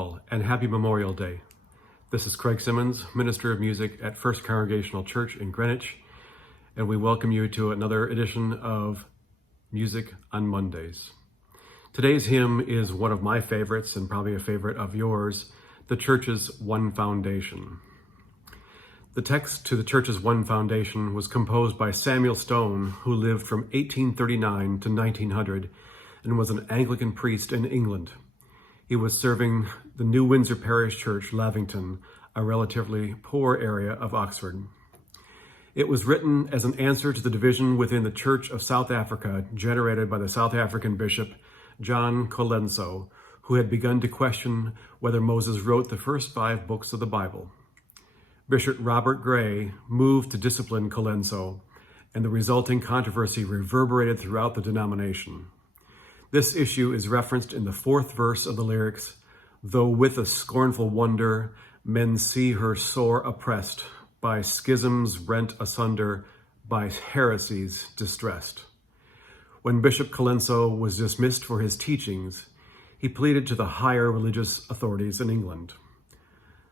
all, and happy Memorial Day. This is Craig Symons, Minister of Music at First Congregational Church in Greenwich, and we welcome you to another edition of Music on Mondays. Today's hymn is one of my favorites, and probably a favorite of yours, the Church's One Foundation. The text to the Church's One Foundation was composed by Samuel Stone, who lived from 1839 to 1900 and was an Anglican priest in England. He was serving the New Windsor Parish Church, Lavington, a relatively poor area of Oxford. It was written as an answer to the division within the Church of South Africa generated by the South African bishop John Colenso, who had begun to question whether Moses wrote the first 5 books of the Bible. Bishop Robert Gray moved to discipline Colenso, and the resulting controversy reverberated throughout the denomination. This issue is referenced in the 4th verse of the lyrics, "Though with a scornful wonder men see her sore oppressed, by schisms rent asunder, by heresies distressed." When Bishop Colenso was dismissed for his teachings, he pleaded to the higher religious authorities in England.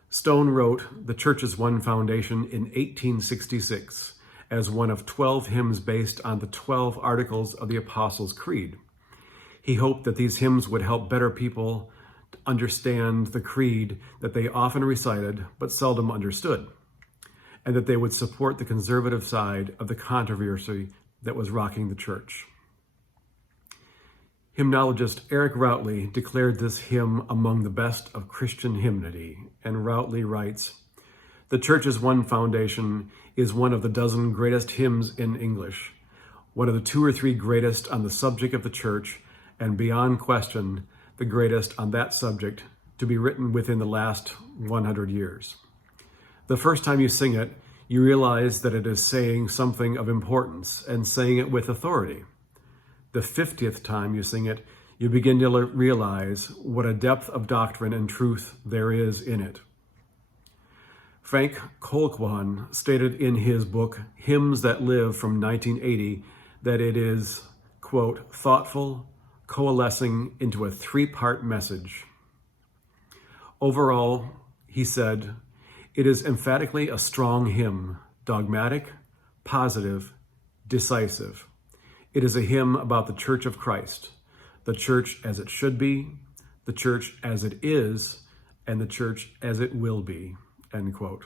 Stone wrote the Church's One Foundation in 1866 as one of 12 hymns based on the 12 articles of the Apostles' Creed. He hoped that these hymns would help better people understand the creed that they often recited but seldom understood, and that they would support the conservative side of the controversy that was rocking the church. Hymnologist Eric Routley declared this hymn among the best of Christian hymnody, and Routley writes, "The Church's One Foundation is one of the dozen greatest hymns in English, one of the 2 or 3 greatest on the subject of the church, and beyond question, the greatest on that subject to be written within the last 100 years. The first time you sing it, you realize that it is saying something of importance and saying it with authority. The 50th time you sing it, you begin to realize what a depth of doctrine and truth there is in it." Frank Colquhoun stated in his book, Hymns That Live from 1980, that it is, quote, thoughtful, coalescing into a 3-part message. Overall, he said, it is emphatically a strong hymn, dogmatic, positive, decisive. It is a hymn about the Church of Christ, the church as it should be, the church as it is, and the church as it will be, end quote.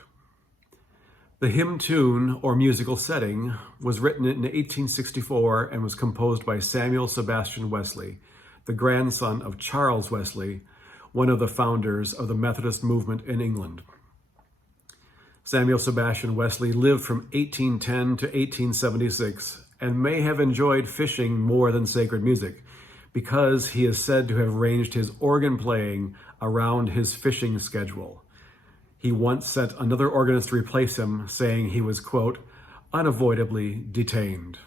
The hymn tune, or musical setting, was written in 1864 and was composed by Samuel Sebastian Wesley, the grandson of Charles Wesley, one of the founders of the Methodist movement in England. Samuel Sebastian Wesley lived from 1810 to 1876 and may have enjoyed fishing more than sacred music, because he is said to have arranged his organ playing around his fishing schedule. He once sent another organist to replace him, saying he was, quote, unavoidably detained.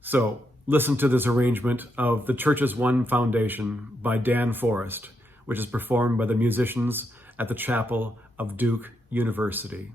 So, listen to this arrangement of the Church's One Foundation by Dan Forrest, which is performed by the musicians at the chapel of Duke University.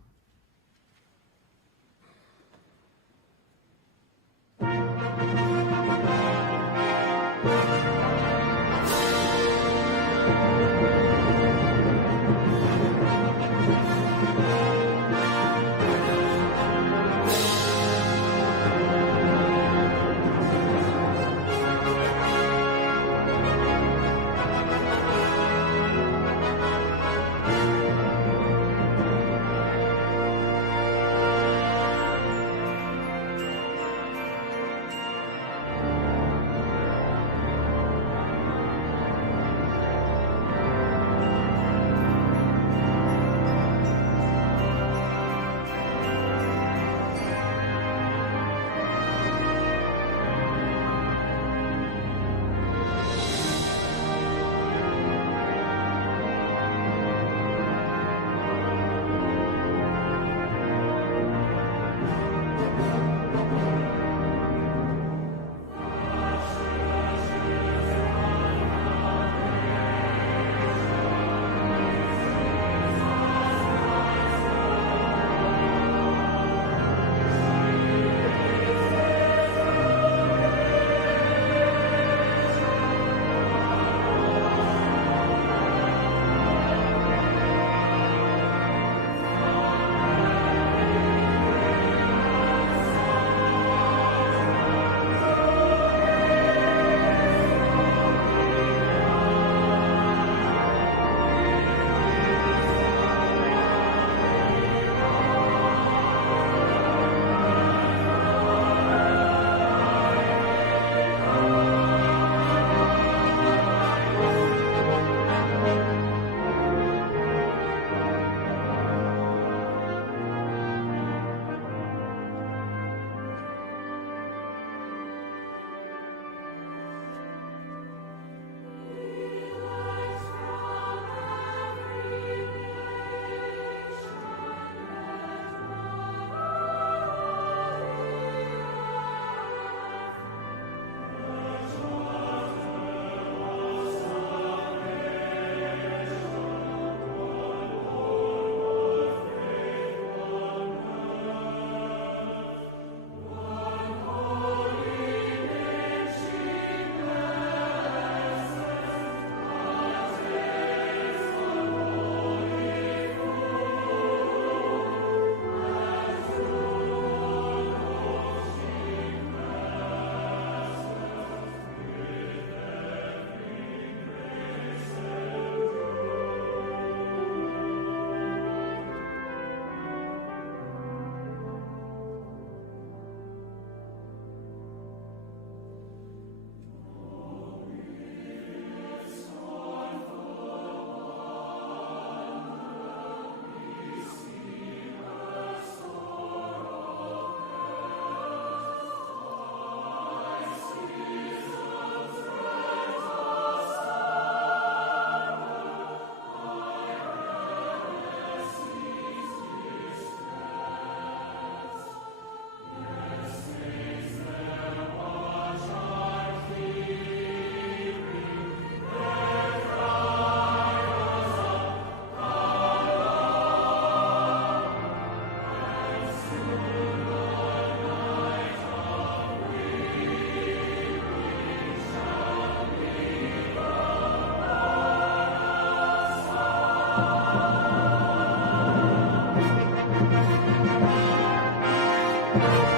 Amen.